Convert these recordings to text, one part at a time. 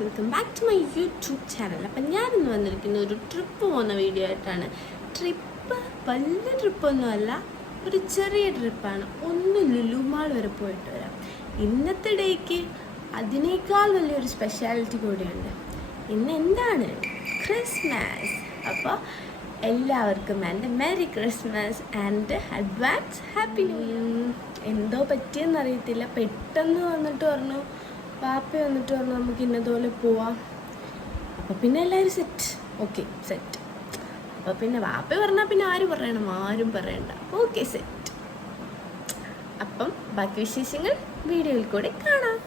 Welcome back to my YouTube channel. അപ്പം ഞാനിന്ന് വന്നിരിക്കുന്ന ഒരു ട്രിപ്പ് പോകുന്ന വീഡിയോ ആയിട്ടാണ്. ട്രിപ്പ് വലിയ ട്രിപ്പൊന്നുമല്ല, ഒരു ചെറിയ ട്രിപ്പാണ്. ഒന്ന് ലുലു മാൾ വരെ പോയിട്ട് വരാം. ഇന്നത്തെ ഡേക്ക് അതിനേക്കാൾ വലിയൊരു സ്പെഷ്യാലിറ്റി കൂടിയുണ്ട്. ഇന്ന് എന്താണ്? ക്രിസ്മസ്. അപ്പോൾ എല്ലാവർക്കും എൻ്റെ merry Christmas and advance happy new year. എന്തോ പറ്റിയെന്നറിയത്തില്ല, പെട്ടെന്ന് വന്നിട്ട് പറഞ്ഞു, പാപ്പ വന്നിട്ട് പറഞ്ഞു നമുക്ക് ഇന്നതുപോലെ പോവാം. അപ്പോൾ പിന്നെ എല്ലാവരും സെറ്റ്, ഓക്കെ സെറ്റ്. അപ്പോൾ പിന്നെ വാപ്പ പറഞ്ഞാൽ പിന്നെ ആരും പറയണ്ട, ഓക്കെ സെറ്റ്. അപ്പം ബാക്കി വിശേഷങ്ങൾ വീഡിയോയിൽ കൂടെ കാണാം.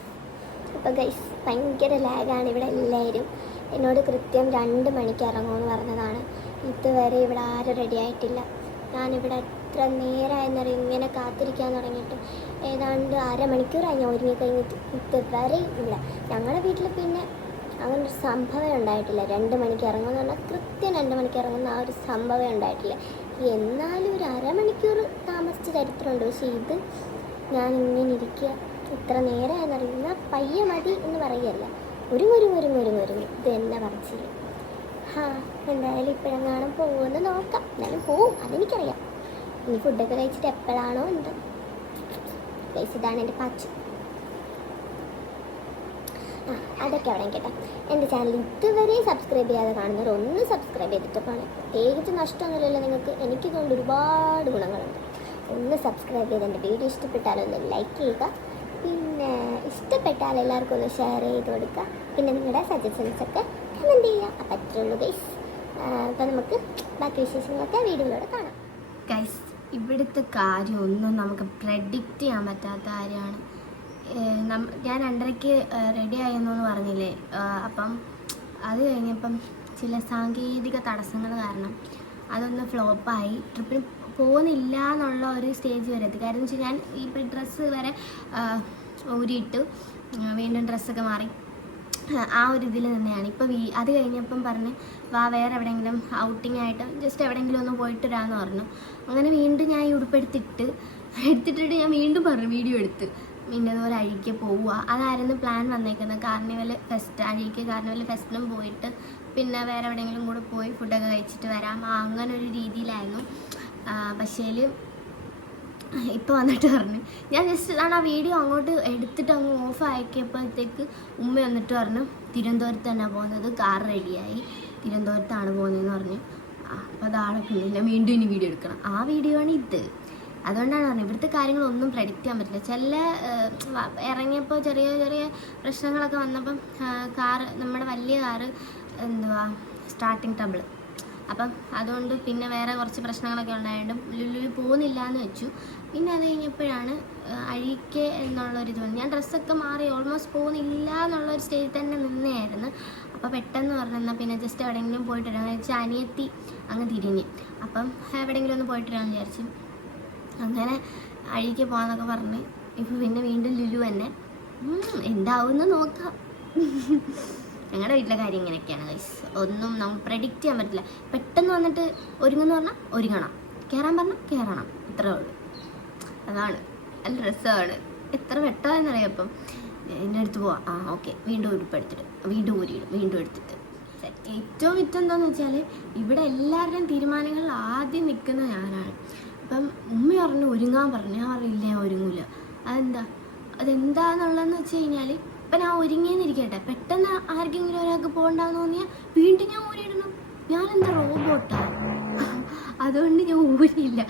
അപ്പോൾ ഗൈസ് ഭയങ്കര ലാഗാണ് ഇവിടെ. എല്ലാവരും എന്നോട് കൃത്യം 2 മണിക്ക് ഇറങ്ങുമെന്ന് പറഞ്ഞതാണ്. ഇതുവരെ ഇവിടെ ആരും റെഡി ആയിട്ടില്ല. ഞാനിവിടെ എത്ര നേരമായെന്നറിയും ഇങ്ങനെ കാത്തിരിക്കാൻ തുടങ്ങിയിട്ട്. ഏതാണ്ട് അരമണിക്കൂറായി ഞാൻ ഒരുങ്ങി കഴിഞ്ഞിട്ട് ഇതുവരെ ഇവിടെ. ഞങ്ങളുടെ വീട്ടിൽ പിന്നെ അങ്ങനൊരു സംഭവം ഉണ്ടായിട്ടില്ല. 2 മണിക്ക് ഇറങ്ങുമെന്ന് പറഞ്ഞാൽ കൃത്യം 2 മണിക്ക് ഇറങ്ങുന്ന ആ ഒരു സംഭവം ഉണ്ടായിട്ടില്ല. എന്നാലും ഒരു അരമണിക്കൂർ താമസിച്ച ചരിത്രമുണ്ട്. പക്ഷേ ഇത് ഞാനിങ്ങനെ ഇരിക്കുക, ഇത്ര നേരമായെന്നറിയുന്ന പയ്യെ മതി എന്ന് പറയുകയല്ല, ഒരുങ്ങി ഇത് എന്നെ പറച്ചില്ല. എന്തായാലും ഇപ്പോഴെങ്ങാനും പോകുമെന്ന് നോക്കാം. എന്നാലും പോവും, അതെനിക്കറിയാം. ഇനി ഫുഡൊക്കെ കഴിച്ചിട്ട് എപ്പോഴാണോ എന്ത് കഴിച്ചിട്ടാണ് എൻ്റെ പാച്ച്. അതൊക്കെ അവിടെ കേട്ടോ. എൻ്റെ ചാനൽ ഇതുവരെ സബ്സ്ക്രൈബ് ചെയ്യാതെ കാണുന്നവർ ഒന്ന് സബ്സ്ക്രൈബ് ചെയ്തിട്ട് പോകണം. പ്രത്യേകിച്ച് നഷ്ടമൊന്നുമില്ലല്ലോ നിങ്ങൾക്ക്. എനിക്കിതുകൊണ്ട് ഒരുപാട് ഗുണങ്ങളുണ്ട്. ഒന്ന് സബ്സ്ക്രൈബ് ചെയ്ത് എൻ്റെ വീഡിയോ ഇഷ്ടപ്പെട്ടാലൊന്ന് ലൈക്ക് ചെയ്യുക. പിന്നെ ഇഷ്ടപ്പെട്ടാൽ എല്ലാവർക്കും ഒന്ന് ഷെയർ ചെയ്ത് കൊടുക്കുക. പിന്നെ നിങ്ങളുടെ സജഷൻസൊക്കെ കമൻറ്റ് ചെയ്യുക. അപ്പം അത്രേ ഉള്ളൂ ഗൈസ്. അപ്പം നമുക്ക് ബാക്കി വിശേഷങ്ങളൊക്കെ വീഡിയോയിലൂടെ കാണാം. ഗൈസ്, ഇവിടുത്തെ കാര്യമൊന്നും നമുക്ക് പ്രെഡിക്റ്റ് ചെയ്യാൻ പറ്റാത്ത കാര്യമാണ്. ഞാൻ 2:30 റെഡി ആയെന്നു പറഞ്ഞില്ലേ. അപ്പം അത് കഴിഞ്ഞപ്പം ചില സാങ്കേതിക തടസ്സങ്ങൾ കാരണം അതൊന്ന് ഫ്ലോപ്പായി. ട്രിപ്പിന് പോകുന്നില്ല എന്നുള്ള ഒരു സ്റ്റേജ് വരെ എത്തി. കാര്യം വെച്ചാൽ ഞാൻ ഇപ്പോൾ ഡ്രസ്സ് വരെ ഊരിയിട്ട് വീണ്ടും ഡ്രസ്സൊക്കെ മാറി ആ ഒരു ഇതിൽ തന്നെയാണ്. ഇപ്പോൾ അത് കഴിഞ്ഞപ്പം പറഞ്ഞ് വേറെ എവിടെയെങ്കിലും ഔട്ടിംഗ് ആയിട്ട് ജസ്റ്റ് എവിടെയെങ്കിലും ഒന്ന് പോയിട്ട് വരാമെന്ന് പറഞ്ഞു. അങ്ങനെ വീണ്ടും ഞാൻ ഈ ഉടുപ്പെടുത്തിട്ട് ഞാൻ വീണ്ടും പറഞ്ഞു വീഡിയോ എടുത്ത് ഇന്നതുപോലെ അഴിക്ക് പോവുക. അതായിരുന്നു പ്ലാൻ വന്നേക്കുന്നത്. അഴിക്ക് കാർണിവൽ ഫെസ്റ്റിനും പോയിട്ട് പിന്നെ വേറെ എവിടെയെങ്കിലും കൂടെ പോയി ഫുഡൊക്കെ കഴിച്ചിട്ട് വരാം, അങ്ങനെ ഒരു രീതിയിലായിരുന്നു. പക്ഷേ ഇപ്പോൾ വന്നിട്ട് പറഞ്ഞു, ഞാൻ ജസ്റ്റ് ആ വീഡിയോ അങ്ങോട്ട് എടുത്തിട്ട് അങ്ങ് ഓഫ് ആക്കിയപ്പോഴത്തേക്ക് ഉമ്മ വന്നിട്ട് പറഞ്ഞു തിരുവനന്തപുരത്ത് തന്നെ പോകുന്നത്, കാർ റെഡിയായി തിരുവനന്തപുരത്താണ് പോകുന്നതെന്ന് പറഞ്ഞു. അപ്പോൾ അതാണ് പിന്നെ വീണ്ടും ഇനി വീഡിയോ എടുക്കണം. ആ വീഡിയോ ആണ് ഇത്. അതുകൊണ്ടാണ് പറഞ്ഞത് ഇവിടുത്തെ കാര്യങ്ങളൊന്നും പ്രെഡിക്റ്റ് ചെയ്യാൻ പറ്റില്ല. ചില ഇറങ്ങിയപ്പോൾ ചെറിയ ചെറിയ പ്രശ്നങ്ങളൊക്കെ വന്നപ്പം നമ്മുടെ വലിയ കാറ് സ്റ്റാർട്ടിങ് ട്രബിൾ. അപ്പം അതുകൊണ്ട് പിന്നെ വേറെ കുറച്ച് പ്രശ്നങ്ങളൊക്കെ ഉണ്ടായതുകൊണ്ട് ലുലുവിൽ പോകുന്നില്ല എന്ന് വെച്ചു. പിന്നെ അത് കഴിഞ്ഞപ്പോഴാണ് അഴിക്ക് എന്നുള്ളൊരിത് വന്നു. ഞാൻ ഡ്രസ്സൊക്കെ മാറി ഓൾമോസ്റ്റ് പോകുന്നില്ല എന്നുള്ളൊരു സ്റ്റേജിൽ തന്നെ നിന്നായിരുന്നു. അപ്പോൾ പെട്ടെന്ന് പറഞ്ഞാൽ പിന്നെ ജസ്റ്റ് എവിടെയെങ്കിലും പോയിട്ട് വരാമെന്ന് വെച്ചാൽ അനിയത്തി അങ്ങ് തിരിഞ്ഞ്. അപ്പം എവിടെയെങ്കിലും ഒന്ന് പോയിട്ട് വരാമെന്ന് വിചാരിച്ചു. അങ്ങനെ അഴിക്ക് പോകാമെന്നൊക്കെ പറഞ്ഞ് ഇപ്പോൾ പിന്നെ വീണ്ടും ലുലു തന്നെ. എന്താവുമെന്ന് നോക്കാം. ഞങ്ങളുടെ വീട്ടിലെ കാര്യം ഇങ്ങനെയൊക്കെയാണ് ഗൈസ്. ഒന്നും നമുക്ക് പ്രെഡിക്റ്റ് ചെയ്യാൻ പറ്റില്ല. പെട്ടെന്ന് വന്നിട്ട് ഒരുങ്ങുമെന്ന് പറഞ്ഞാൽ ഒരുങ്ങണം, കയറാൻ പറഞ്ഞാൽ കയറണം, ഇത്രേ ഉള്ളൂ. അതാണ് നല്ല രസമാണ്. എത്ര വെട്ടമെന്നറിയാം. അപ്പം എൻ്റെ അടുത്ത് പോവാം, ഓക്കെ വീണ്ടും ഉടുപ്പെടുത്തിട്ട് വീണ്ടും ഊരിയിടും, വീണ്ടും എടുത്തിട്ട്. ഏറ്റവും എന്താണെന്ന് വെച്ചാൽ ഇവിടെ എല്ലാവരുടെയും തീരുമാനങ്ങളിൽ ആദ്യം നിൽക്കുന്ന ഞാനാണ്. അപ്പം ഉമ്മ പറഞ്ഞു ഒരുങ്ങാൻ പറഞ്ഞു. ഞാൻ പറഞ്ഞില്ല, ഞാൻ ഒരുങ്ങൂല. അതെന്താന്നുള്ളതെന്ന് വെച്ച് കഴിഞ്ഞാൽ ഇപ്പം ഞാൻ ഒരുങ്ങിയെന്നിരിക്കട്ടെ, പെട്ടെന്ന് ആർക്കെങ്കിലും ഒരാൾക്ക് പോകണ്ടെന്ന് തോന്നിയാൽ വീണ്ടും ഞാൻ ഊരിയിടണം. ഞാനെന്താ റോബോട്ടാണ്? അതുകൊണ്ട് ഞാൻ ഊരിയില്ല.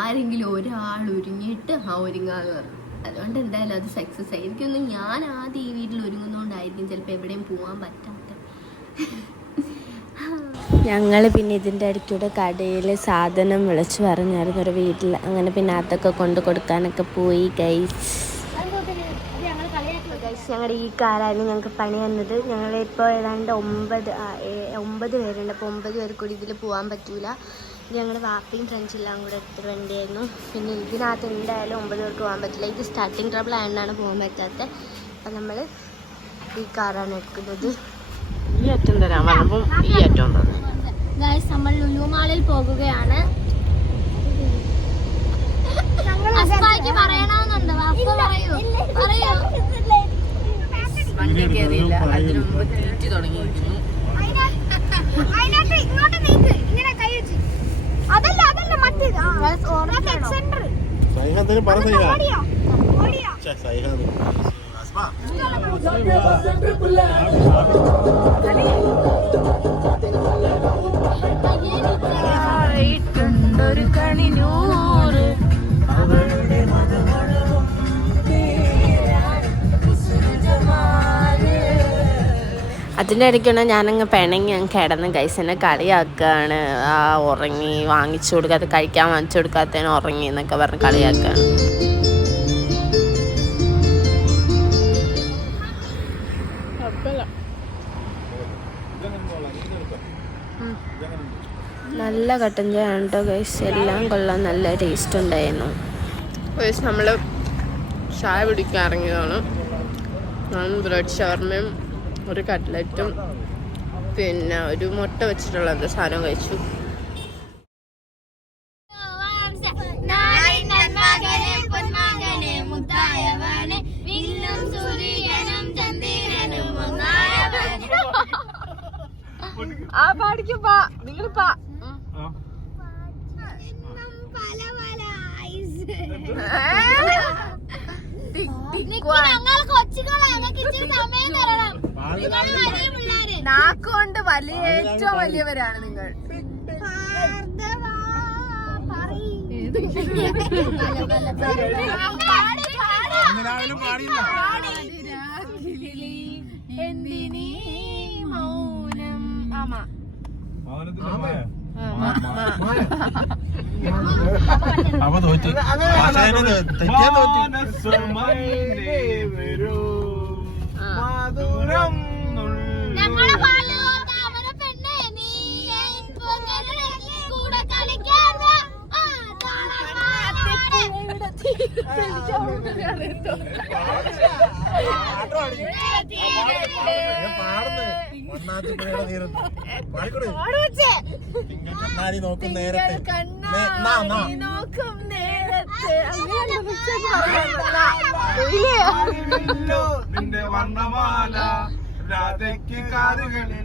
ആരെങ്കിലും ഒരാൾ ഒരുങ്ങിയിട്ട് ഒരുങ്ങാന്ന് പറഞ്ഞു. അതുകൊണ്ട് എന്തായാലും അത് സക്സസ് ആയി. എനിക്കൊന്നും ഞാൻ ആദ്യം ഈ വീട്ടിൽ ഒരുങ്ങുന്നതുകൊണ്ടായിരിക്കും ചിലപ്പോൾ എവിടെയും പോകാൻ പറ്റാത്ത. ഞങ്ങൾ പിന്നെ ഇതിൻ്റെ ഇടയ്ക്കൂടെ കടയിൽ സാധനം വിളിച്ച് പറഞ്ഞായിരുന്നു ഒരു വീട്ടിൽ. അങ്ങനെ പിന്നെ അതൊക്കെ കൊണ്ട് കൊടുക്കാനൊക്കെ പോയി ഗൈസ്. ഞങ്ങളുടെ ഈ കാറായിരുന്നു ഞങ്ങൾക്ക് പണി വന്നത്. ഞങ്ങളിപ്പോൾ ഏതാണ്ട് 9 പേരുണ്ട്. അപ്പോൾ 9 പേർ കൂടി ഇതിൽ പോകാൻ പറ്റൂല. ഞങ്ങൾ വാപ്പയും ഫ്രണ്ട്സെല്ലാം കൂടെ എടുത്തിട്ട് വേണ്ടിയായിരുന്നു. പിന്നെ ഇതിനകത്ത് എന്തായാലും 9 പേർക്ക് പോകാൻ പറ്റില്ല. ഇത് സ്റ്റാർട്ടിങ് ട്രബിൾ ആയതുകൊണ്ടാണ് പോകാൻ പറ്റാത്തത്. അപ്പം നമ്മൾ ഈ കാറാണ് എടുക്കുന്നത്. ഈ അറ്റം തരാൻ പറഞ്ഞപ്പോൾ ഈ അറ്റം തന്നെ. ഗൈസ്, നമ്മൾ ലുലു മാളിൽ പോകുകയാണ്. പറയണമെന്നുണ്ട്. പറയൂ വണ്ടി കയറിയില്ല. അതിനു മുമ്പ് തീറ്റി തുടങ്ങിയിരിക്കുന്നു. ഒരു കണിനൂറ് അതിൻ്റെ ഇടയ്ക്കാണ് ഞാനങ്ങ് പിണങ്ങി അങ്ങ് കിടന്ന് ഗൈസ് എന്നെ കളിയാക്കുകയാണ്. ഉറങ്ങി, വാങ്ങിച്ചു കൊടുക്കാത്ത, കഴിക്കാൻ വാങ്ങിച്ചു കൊടുക്കാത്തതിന് ഉറങ്ങി എന്നൊക്കെ പറഞ്ഞ് കളിയാക്കുകയാണ്. നല്ല കട്ടൻ ചായ കേട്ടോ ഗൈസ്, എല്ലാം കൊള്ളാം, നല്ല ടേസ്റ്റ് ഉണ്ടായിരുന്നു ഗൈസ്. നമ്മൾ ചായ പിടിക്കാൻ ഇറങ്ങിയതാണ്. ഞാൻ ബ്രെഡ് ഷവർമയും ഒരു കട്ട്ലറ്റും പിന്നെ ഒരു മുട്ട വെച്ചിട്ടുള്ള എന്താ സാധനം കഴിച്ചു. ആ പാടിക്കും പാ, നിങ്ങൾ പാ. നാക്കുകൊണ്ട് വലിയ ഏറ്റവും വലിയവരാണ് നിങ്ങൾ. എന്തിനീ മൗനം? ആമാ അപ്പൊ തോറ്റി മധുരം നോക്കും നേരത്തെ നിന്റെ വർണ്ണമാല രാധയ്ക്ക് കാതുകളിൽ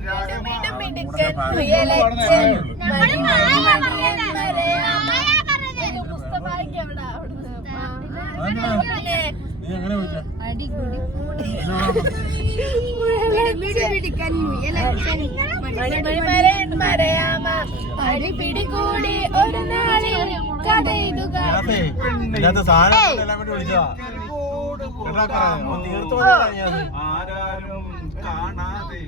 പിടികൂടി ഒരു നാളിൽ കഥയുക. ആരാരും കാണാതെ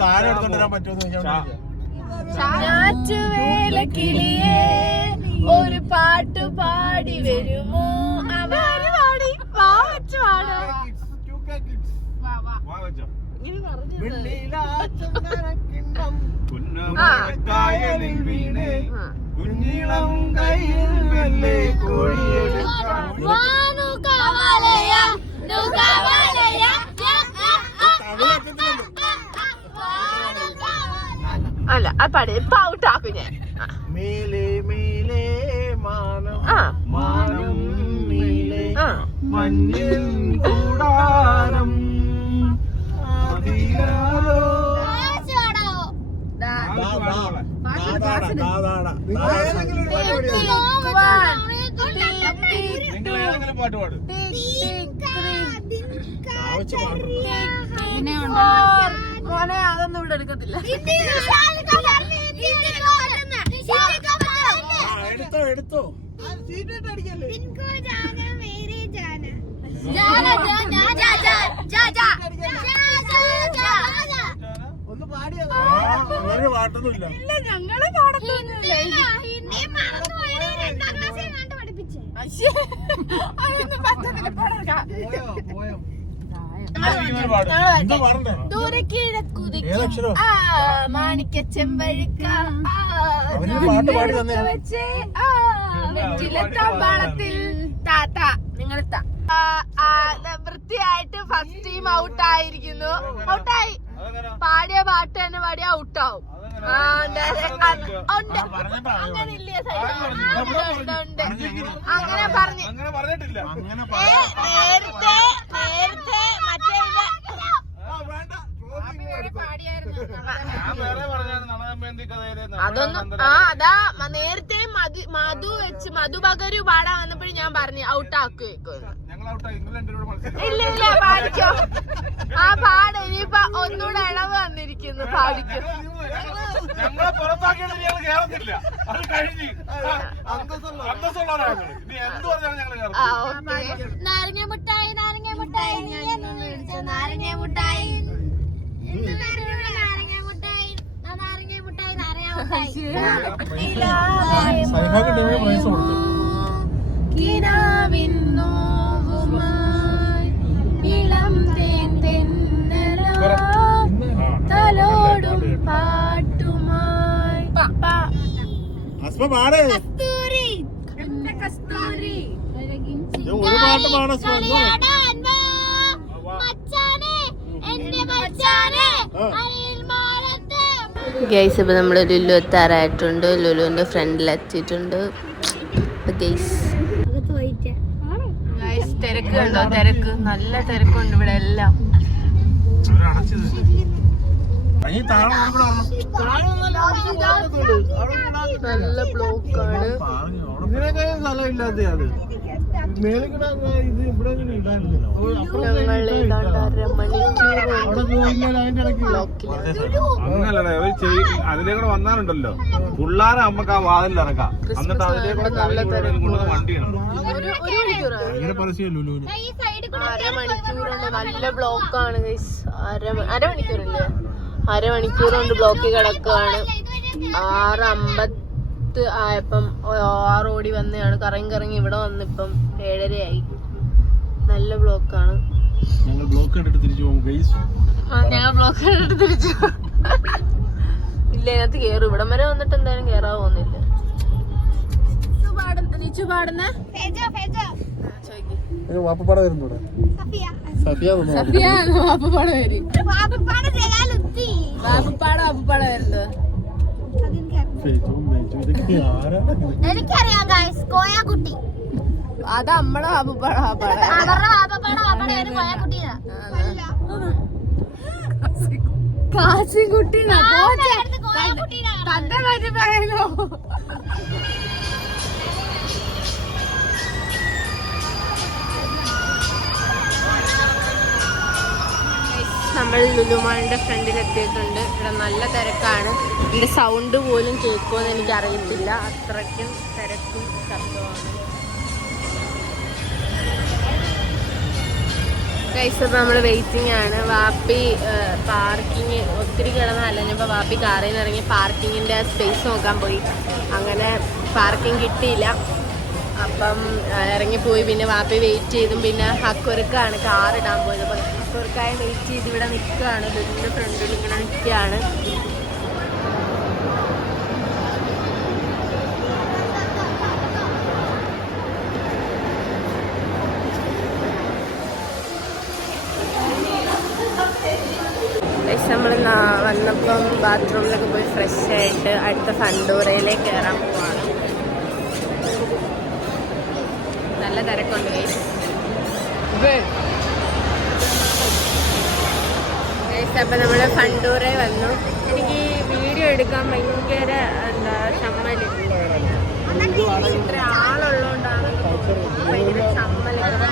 സാധനം എടുത്തോണ്ട് വരാൻ പറ്റുമോ? ഞാറ്റുവേലക്കിളിയേ ഒരു പാട്ടു പാടി വരുമോ? പാടി കായലിൽ വീണേ കുഞ്ഞിളം കയ്യിൽ വെള്ളേ കോഴിയെടുക്കാം. അല്ല അത് പാടി ഔട്ടാക്കും ഞാൻ. മേലെ മേലെ മാനം മാനം മേലെ മഞ്ഞിൽ കൂടാരം പാട്ട് പാടും. മോനെ അതൊന്നും ഇവിടെ എടുക്കത്തില്ല. എടുത്തോ ഒന്ന് പാടിയോ? പാട്ടൊന്നുമില്ല. ഞങ്ങള് പാടത്തൊന്നുമില്ല. അതൊന്നും പറ്റത്തില്ല. ദൂരെ കിഴക്കുതിക്കും മാണിക്ക ചെമ്പഴുക്ക വെച്ച് വെറ്റിലത്താമ്പാളത്തിൽ താത്ത നിങ്ങൾ വൃത്തിയായിട്ട് ഫസ്റ്റ് ടീം ഔട്ടായിരിക്കുന്നു. ഔട്ടായി. പാടിയ പാട്ട് തന്നെ പാടിയ ഔട്ടാവും. അങ്ങനെ ഇല്ലേ? അങ്ങനെ പറഞ്ഞു. നേരത്തെ മറ്റേ അതൊന്നും അതാ നേരത്തെ മധു വെച്ച് മധുപകരു പാടാൻ വന്നപ്പോഴും ഞാൻ പറഞ്ഞു ഔട്ടാക്കുവെക്കും. ഇല്ല ഇല്ല പാടിക്കോ, ആ പാട് ഇനിയിപ്പൊ ഒന്നുകൂടെ ഇളവ് വന്നിരിക്കുന്നു, പാടിക്കും. നാരങ്ങ മുട്ടായി നാരങ്ങ മുട്ടായി നാരങ്ങ മുട്ടായി തലോടും പാട്ടുമായി അസ്മ പാടേ കസ്തൂരി കസ്തൂരി ഒരു പാട്ട് പാടാ ഗൈസ്. ഇപ്പൊ നമ്മള് ലുലു എത്താറായിട്ടുണ്ട്. ലുലുവിന്റെ ഫ്രണ്ടിലെത്തിയിട്ടുണ്ട് ഗൈസ്. തിരക്ക് കണ്ടോ? തിരക്ക്, നല്ല തിരക്കുണ്ട് ഇവിടെ എല്ലാം. നല്ല ബ്ലോക്കാണ്. ഇങ്ങനെയൊക്കെ സ്ഥലം ഇല്ലാത്ത അത് അങ്ങനല്ലേ അതിലേക്കൂടെ വന്നാലുണ്ടല്ലോ പിള്ളേരെ നമുക്ക് ആ വാതിൽ ഇറക്കാം. എന്നിട്ട് അതിലേക്കൂടെ വണ്ടിയാണ്. അരമണിക്കൂറുണ്ട്, നല്ല ബ്ലോക്കാണ് ഗൈസ്. അരമണിക്കൂറില്ലേ, അരമണിക്കൂർ കൊണ്ട് ബ്ലോക്കിൽ കിടക്കുകയാണ്. 6:50 ആയപ്പം 6 ഓടി വന്നെയാണ്. കറങ്ങി ഇവിടെ വന്നിപ്പം 7:30 നല്ല ബ്ലോക്കാണ്. ഞങ്ങൾ ബ്ലോക്ക് കണ്ടിട്ട് തിരിച്ചു പോകും ഗൈസ്. ഞങ്ങൾ ബ്ലോക്ക് കണ്ടിട്ട് തിരിച്ചു ഇല്ല, ഇതിനകത്ത് കേറും. ഇവിടം വരെ വന്നിട്ട് എന്തായാലും കേറാൻ പോകുന്നില്ല. നിച്ചു പാടുന്ന വാപ്പപ്പാട വരുന്നു സഫിയ വാപ്പപ്പാട വരും. വാപ്പപ്പാട വരുന്നത് എനിക്കറിയാം ഗൈസ്, കോയാക്കുട്ടി. അത് നമ്മടെ വാപ്പപ്പാട കാശിക്കുട്ടി തന്റെ പറ്റി പറയല്ലോ. നമ്മൾ ലുലുമാളിന്റെ ഫ്രണ്ടിൽ എത്തിയിട്ടുണ്ട്. ഇവിടെ നല്ല തിരക്കാണ്. ഇതിന്റെ സൗണ്ട് പോലും കേൾക്കുമെന്ന് എനിക്ക് അറിയത്തില്ല, അത്രയ്ക്കും തിരക്കും ശബ്ദമാണ്. ഗൈസ്, അപ്പോൾ നമ്മൾ വെയിറ്റിംഗ് ആണ്. വാപ്പി പാർക്കിങ് ഒത്തിരി കിടന്ന് അലഞ്ഞപ്പോൾ വാപ്പി കാറിൽ നിന്ന് ഇറങ്ങി പാർക്കിങ്ങിൻ്റെ സ്പേസ് നോക്കാൻ പോയി. അങ്ങനെ പാർക്കിംഗ് കിട്ടിയില്ല. അപ്പം ഇറങ്ങിപ്പോയി. പിന്നെ വാപ്പി വെയിറ്റ് ചെയ്തും പിന്നെ ഹക്കുറുക്കാണ് കാറിടാൻ പോയത്. അപ്പം ഹക്കുറുക്കായി വെയിറ്റ് ചെയ്ത് ഇവിടെ നിൽക്കുകയാണ്. ഇതിൻ്റെ ഫ്രണ്ടിൽ ഇങ്ങനെ നിൽക്കുകയാണ്. നമ്മൾ വന്നപ്പം ബാത്റൂമിലൊക്കെ പോയി ഫ്രഷ് ആയിട്ട് അടുത്ത ഫണ്ടൂറയിലേക്ക് കയറാൻ പോവാണ്. നല്ല തിരക്കുണ്ട് ഗൈസ്. അപ്പം നമ്മൾ ഫണ്ടൂറയിൽ വന്നു. എനിക്ക് വീഡിയോ എടുക്കാൻ ഭയങ്കര ചമ്മൽ. ഇത്ര ആളുള്ളതുകൊണ്ടാണ് ഭയങ്കര ചമ്മലൊക്കെ.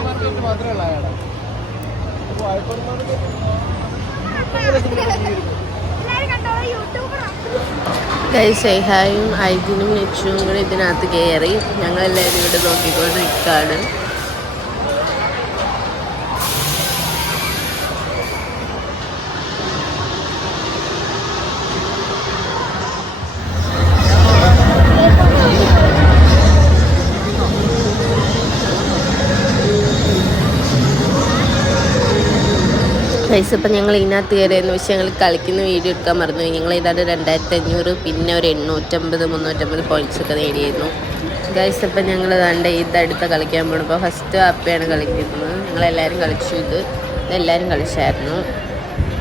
സൈഹായും ഐദിനും നെച്ചും കൂടെ ഇതിനകത്ത് കയറി. ഞങ്ങളെല്ലാവരും ഇവിടെ നോക്കിക്കൊണ്ട് നിൽക്കുകയാണ്. ഗൈസ്, ഇപ്പം ഞങ്ങൾ ഇതിനകത്ത് കയറിയെന്ന് വെച്ചാൽ ഞങ്ങൾ കളിക്കുന്ന വീഡിയോ എടുക്കാൻ മറന്നു. ഞങ്ങൾ ഏതാണ്ട് 2500 പിന്നെ ഒരു 850-350 പോയിൻറ്റ്സൊക്കെ നേടിയിരുന്നു. ഗൈസ്, ഇപ്പം ഞങ്ങൾ കണ്ട് ഇതടുത്ത കളിക്കാൻ പോകുമ്പോൾ ഫസ്റ്റ് അപ്പയാണ് കളിക്കുന്നത്. ഞങ്ങളെല്ലാവരും കളിച്ചു. ഇതെല്ലാവരും കളിച്ചായിരുന്നു.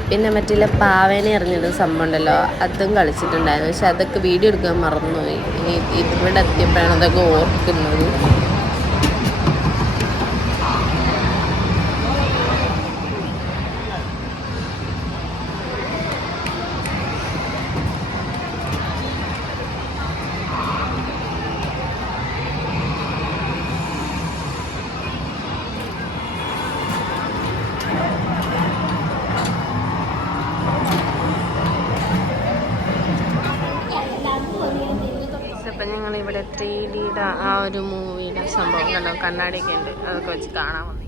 പിന്നെ മറ്റുള്ള പാവേനെ എറിഞ്ഞത് സംഭവം ഉണ്ടല്ലോ, അതും കളിച്ചിട്ടുണ്ടായിരുന്നു. പക്ഷെ അതൊക്കെ വീഡിയോ എടുക്കാൻ മറന്നുപോയി. ഇനി ഇവിടെ എത്തിയപ്പോഴാണ് അതൊക്കെ ഓർക്കുന്നത്. മറ്റേ 3Dയുടെ ആ ഒരു മൂവിയുടെ സംഭവം കണ്ടോ, കണ്ണാടിയൊക്കെ ഉണ്ട്, അതൊക്കെ വെച്ച് കാണാൻ മതി.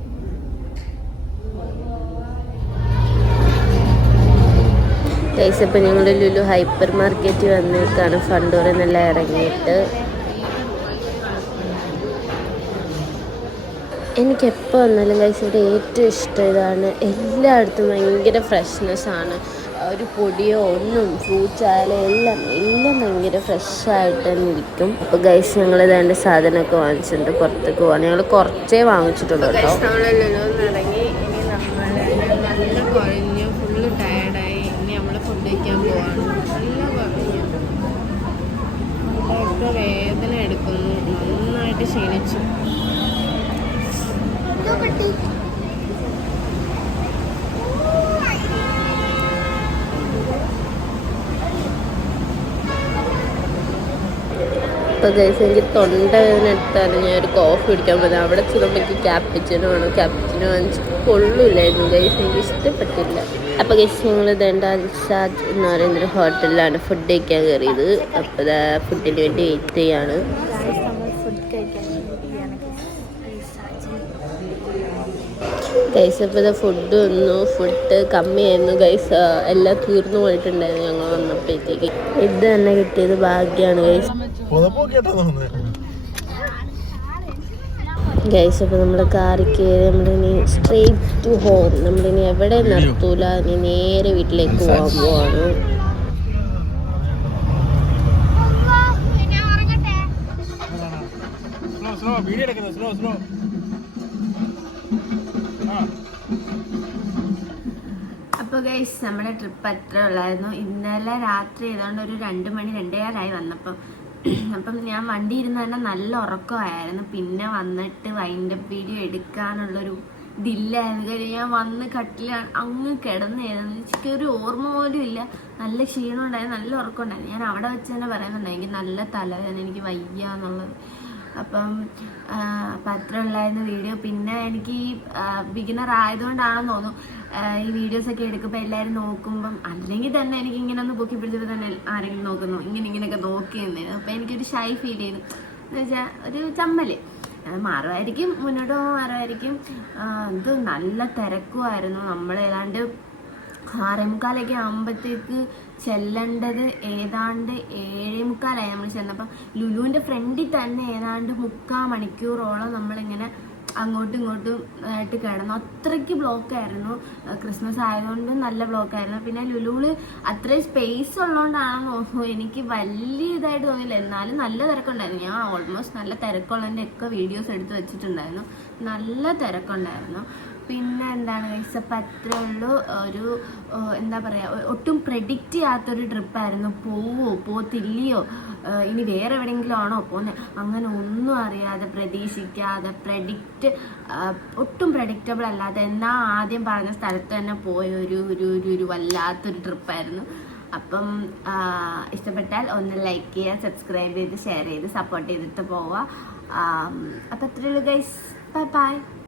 ഗൈസ് ഇപ്പം ഞങ്ങൾ ലുലു ഹൈപ്പർ മാർക്കറ്റ് വന്നേക്കാണ് ഫണ്ടൂറിൽ നിന്നെല്ലാം ഇറങ്ങിയിട്ട്. എനിക്കെപ്പോൾ വന്നാലും ഗൈസ് ഇവിടെ ഏറ്റവും ഇഷ്ടം ഇതാണ്. എല്ലായിടത്തും ഭയങ്കര ഫ്രഷ്നെസ്സാണ്. ഒരു പൊടിയോ ഒന്നും ഫ്രൂട്ട്സ് ആയാലും എല്ലാം ഭയങ്കര ഫ്രഷായിട്ട് തന്നെ ഇരിക്കും. അപ്പോൾ ഗൈസ് ഞങ്ങൾ ഇതാണ്ട് സാധനമൊക്കെ വാങ്ങിച്ചിട്ടുണ്ട്. പുറത്തേക്ക് പോകാൻ ഞങ്ങൾ കുറച്ചേ വാങ്ങിച്ചിട്ടുള്ളൂ കേട്ടോ. നമ്മൾ ലുലുവിൽ ഇറങ്ങി. ഇനി നമ്മൾ നല്ല കുഴഞ്ഞു, ഫുള്ള് ടയർഡായി. ഇനി നമ്മൾ ഫുഡ് കഴിക്കാൻ പോവാണ്. നല്ല കുഴഞ്ഞു, ഇവിടെയൊക്കെ വേദന എടുക്കുന്നു, നന്നായിട്ട് ക്ഷീണിച്ചു. അപ്പോൾ ഗൈസ് എനിക്ക് തൊണ്ട വേദന എടുത്താണ് ഞാൻ ഒരു കോഫി കുടിക്കാൻ പോകുന്നത്. അവിടെ ചെന്നപ്പോൾ എനിക്ക് ക്യാപ്പിച്ചിനോ വാങ്ങിച്ച് കൊള്ളില്ലായിരുന്നു ഗൈസ്, എനിക്ക് ഇഷ്ടപ്പെട്ടില്ല. അപ്പോൾ ഗൈസ് ഞങ്ങൾ ഇതേണ്ട അൽസാദ് എന്ന് പറയുന്നൊരു ഹോട്ടലിലാണ് ഫുഡ് കഴിക്കാൻ കയറിയത്. അപ്പോൾ ഫുഡിന് വേണ്ടി വെയിറ്റ് ചെയ്യാണ്. ഗൈസ് അപ്പോൾ ഫുഡ് വന്നു. ഫുഡ് കമ്മിയായിരുന്നു ഗൈസ്, എല്ലാം തീർന്നു പോയിട്ടുണ്ടായിരുന്നു ഞങ്ങൾ വന്നപ്പോഴത്തേക്ക്. ഇത് തന്നെ കിട്ടിയത് ഭാഗ്യമാണ് ഗൈസ്. ഗൈസ് അപ്പോൾ നമ്മൾ കാറിൽ കയറി നമ്മളിനി സ്ട്രെയിറ്റ് ടു ഹോം. നമ്മളിനി എവിടെ നിർത്തൂല, ഇനി നേരെ വീട്ടിലേക്ക് പോകാൻ പോവാണ്. അപ്പോൾ ഗൈസ് നമ്മുടെ ട്രിപ്പ് അത്ര ഉള്ളായിരുന്നു. ഇന്നലെ രാത്രി ഏതാണ്ട് ഒരു 2 മണി 2:15 വന്നപ്പം. അപ്പം ഞാൻ വണ്ടി ഇരുന്ന് തന്നെ നല്ല ഉറക്കമായിരുന്നു. പിന്നെ വന്നിട്ട് വൈൻഡപ്പ് വീഡിയോ എടുക്കാനുള്ളൊരു ഇതില്ലായിരുന്നു. കാര്യം ഞാൻ വന്ന് കട്ടിൽ അങ്ങ് കിടന്നായിരുന്നു. എനിക്ക് ഒരു ഓർമ്മ പോലും ഇല്ല. നല്ല ക്ഷീണം ഉണ്ടായിരുന്നു, നല്ല ഉറക്കം ഉണ്ടായിരുന്നു. ഞാൻ അവിടെ വെച്ച് തന്നെ പറയുന്നുണ്ട് എനിക്ക് നല്ല തലവേദന, എനിക്ക് വയ്യ എന്നുള്ളത്. അപ്പം അത്ര ഉള്ളായിരുന്നു വീഡിയോ. പിന്നെ എനിക്ക് ഈ ബിഗിനർ ആയതുകൊണ്ടാണെന്ന് തോന്നുന്നു ഈ വീഡിയോസൊക്കെ എടുക്കുമ്പോൾ എല്ലാവരും നോക്കുമ്പം, അല്ലെങ്കിൽ തന്നെ എനിക്ക് ഇങ്ങനെ ഒന്ന് പൊക്കി പിടിച്ചപ്പോൾ തന്നെ ആരെങ്കിലും നോക്കുന്നു, ഇങ്ങനെയൊക്കെ നോക്കിയിരുന്നു. അപ്പം എനിക്കൊരു ഷൈ ഫീൽ ചെയ്തു. എന്ന് വെച്ചാൽ ഒരു ചമ്മൽ മാറുമായിരിക്കും, മുന്നോട്ട് മാറുമായിരിക്കും. ഇത് നല്ല തിരക്കുമായിരുന്നു. നമ്മൾ ഏതാണ്ട് 6:45 ആകുമ്പോഴത്തേക്ക് ചെല്ലേണ്ടത് ഏതാണ്ട് 7:45 നമ്മൾ ചെന്നപ്പം ലുലുവിൻ്റെ ഫ്രണ്ടിൽ തന്നെ ഏതാണ്ട് 3/4 മണിക്കൂറോളം നമ്മളിങ്ങനെ അങ്ങോട്ടും ഇങ്ങോട്ടും ആയിട്ട് കിടന്നു. അത്രയ്ക്ക് ബ്ലോക്കായിരുന്നു. ക്രിസ്മസ് ആയതുകൊണ്ട് നല്ല ബ്ലോക്കായിരുന്നു. പിന്നെ ലുലുവിൽ അത്രയും സ്പേസ് ഉള്ളതുകൊണ്ടാണെന്ന് തോന്നുന്നു എനിക്ക് വലിയ ഇതായിട്ട് തോന്നിയില്ല. എന്നാലും നല്ല തിരക്കുണ്ടായിരുന്നു. ഞാൻ ഓൾമോസ്റ്റ് നല്ല തിരക്കുള്ളതിൻ്റെ ഒക്കെ വീഡിയോസ് എടുത്ത് വെച്ചിട്ടുണ്ടായിരുന്നു. നല്ല തിരക്കുണ്ടായിരുന്നു. പിന്നെ എന്താണ് ഗൈസ്, അപ്പം അത്രേ ഉള്ളൂ. ഒരു എന്താ പറയുക, ഒട്ടും പ്രെഡിക്റ്റ് ചെയ്യാത്തൊരു ട്രിപ്പായിരുന്നു. പോത്തില്ലയോ, ഇനി വേറെ എവിടെയെങ്കിലും ആണോ പോകുന്നത്, അങ്ങനെ ഒന്നും അറിയാതെ പ്രതീക്ഷിക്കാതെ ഒട്ടും പ്രഡിക്റ്റബിൾ അല്ലാതെ എന്നാൽ ആദ്യം പറഞ്ഞ സ്ഥലത്ത് തന്നെ പോയ ഒരു വല്ലാത്തൊരു ട്രിപ്പായിരുന്നു. അപ്പം ഇഷ്ടപ്പെട്ടാൽ ഒന്ന് ലൈക്ക് ചെയ്യുക, സബ്സ്ക്രൈബ് ചെയ്ത് ഷെയർ ചെയ്ത് സപ്പോർട്ട് ചെയ്തിട്ട് പോവുക. അപ്പം അത്രേ ഉള്ളൂ ഗൈസ്. ബൈ.